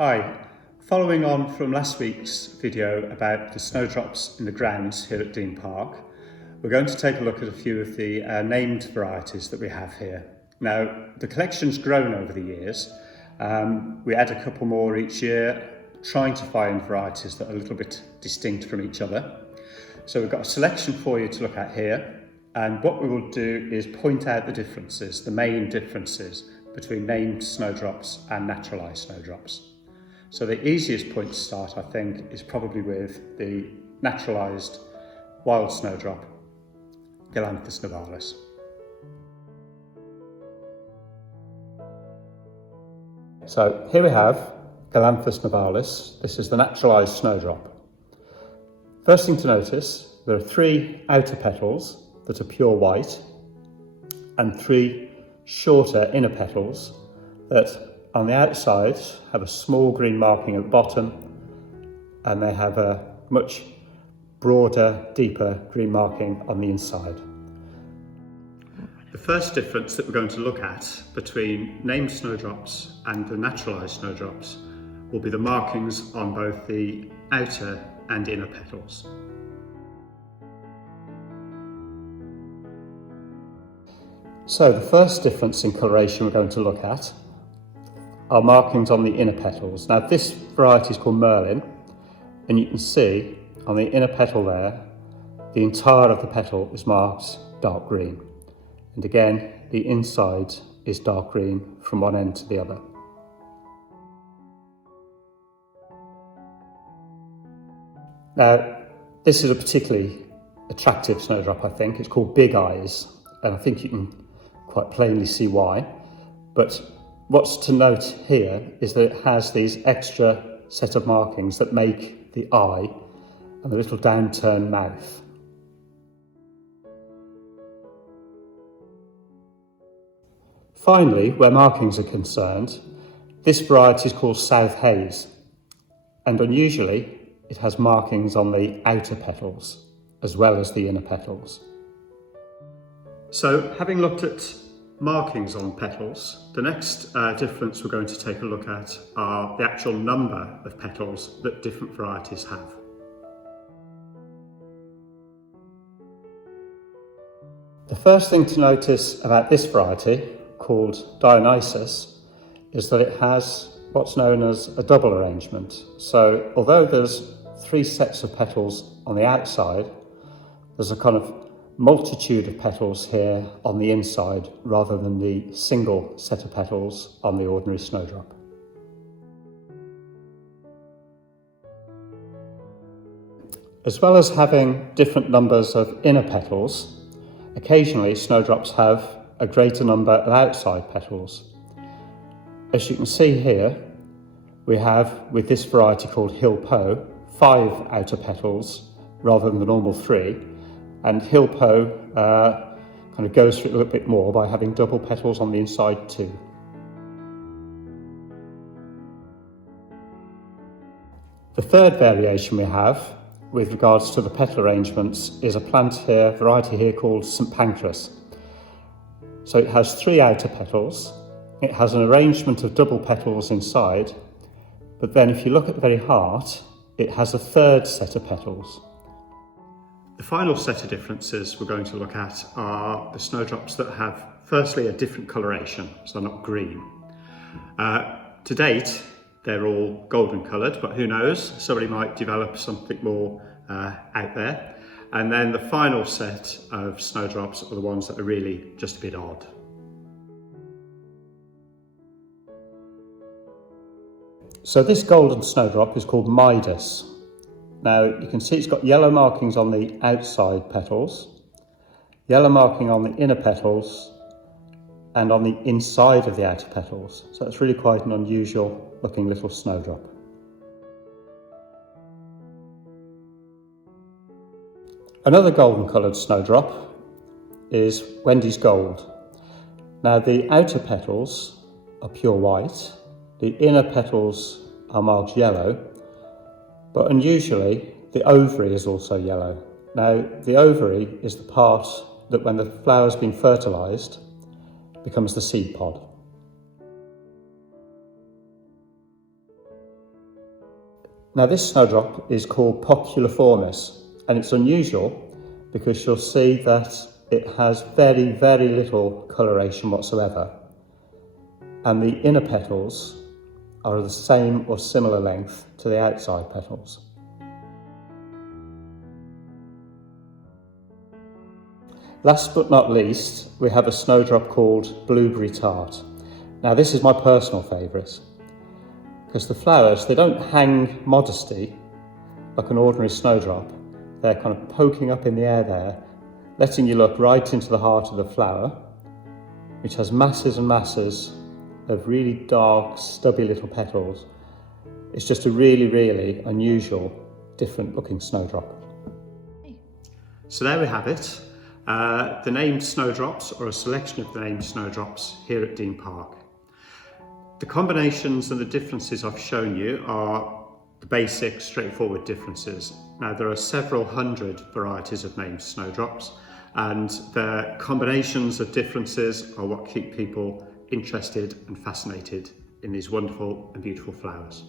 Hi, following on from last week's video about the snowdrops in the grounds here at Deene Park, we're going to take a look at a few of the named varieties that we have here. Now, the collection's grown over the years. We add a couple more each year, trying to find varieties that are a little bit distinct from each other. So we've got a selection for you to look at here, and what we will do is point out the differences, the main differences between named snowdrops and naturalised snowdrops. So the easiest point to start, I think, is probably with the naturalised wild snowdrop, Galanthus nivalis. So here we have Galanthus nivalis. This is the naturalised snowdrop. First thing to notice, there are 3 outer petals that are pure white and 3 shorter inner petals that on the outside have a small green marking at the bottom, and they have a much broader, deeper green marking on the inside. The first difference that we're going to look at between named snowdrops and the naturalised snowdrops will be the markings on both the outer and inner petals. So the first difference in coloration we're going to look at are markings on the inner petals. Now this variety is called Merlin, and you can see on the inner petal there, the entire of the petal is marked dark green. And again, the inside is dark green from one end to the other. Now, this is a particularly attractive snowdrop, I think. It's called Big Eyes, and I think you can quite plainly see why. But what's to note here is that it has these extra set of markings that make the eye and the little downturned mouth. Finally, where markings are concerned, this variety is called South Haze, and unusually it has markings on the outer petals as well as the inner petals. So, having looked at markings on petals, the next difference we're going to take a look at are the actual number of petals that different varieties have. The first thing to notice about this variety, called Dionysus, is that it has what's known as a double arrangement. So although there's 3 sets of petals on the outside, there's a kind of multitude of petals here on the inside rather than the single set of petals on the ordinary snowdrop. As well as having different numbers of inner petals, occasionally snowdrops have a greater number of outside petals. As you can see here, we have, with this variety called Hill Po, 5 outer petals rather than the normal 3. And Hill Po kind of goes for it a little bit more by having double petals on the inside too. The third variation we have with regards to the petal arrangements is a variety here called St Pancras. So it has 3 outer petals, it has an arrangement of double petals inside, but then if you look at the very heart, it has a 3rd set of petals. The final set of differences we're going to look at are the snowdrops that have, firstly, a different coloration, so not green. To date, they're all golden coloured, but who knows, somebody might develop something more out there. And then the final set of snowdrops are the ones that are really just a bit odd. So this golden snowdrop is called Midas. Now you can see it's got yellow markings on the outside petals, yellow marking on the inner petals, and on the inside of the outer petals. So it's really quite an unusual looking little snowdrop. Another golden coloured snowdrop is Wendy's Gold. Now the outer petals are pure white, the inner petals are marked yellow, but unusually the ovary is also yellow. Now the ovary is the part that when the flower's been fertilised becomes the seed pod. Now this snowdrop is called Poculiformis, and it's unusual because you'll see that it has very, very little coloration whatsoever. And the inner petals are the same or similar length to the outside petals. Last but not least, we have a snowdrop called Blueberry Tart. Now this is my personal favourite, because the flowers, they don't hang modesty like an ordinary snowdrop. They're kind of poking up in the air there, letting you look right into the heart of the flower, which has masses and masses of really dark, stubby little petals. It's just a really, really unusual, different looking snowdrop. So there we have it. The named snowdrops, or a selection of the named snowdrops here at Deene Park. The combinations and the differences I've shown you are the basic, straightforward differences. Now there are several hundred varieties of named snowdrops, and the combinations of differences are what keep people interested and fascinated in these wonderful and beautiful flowers.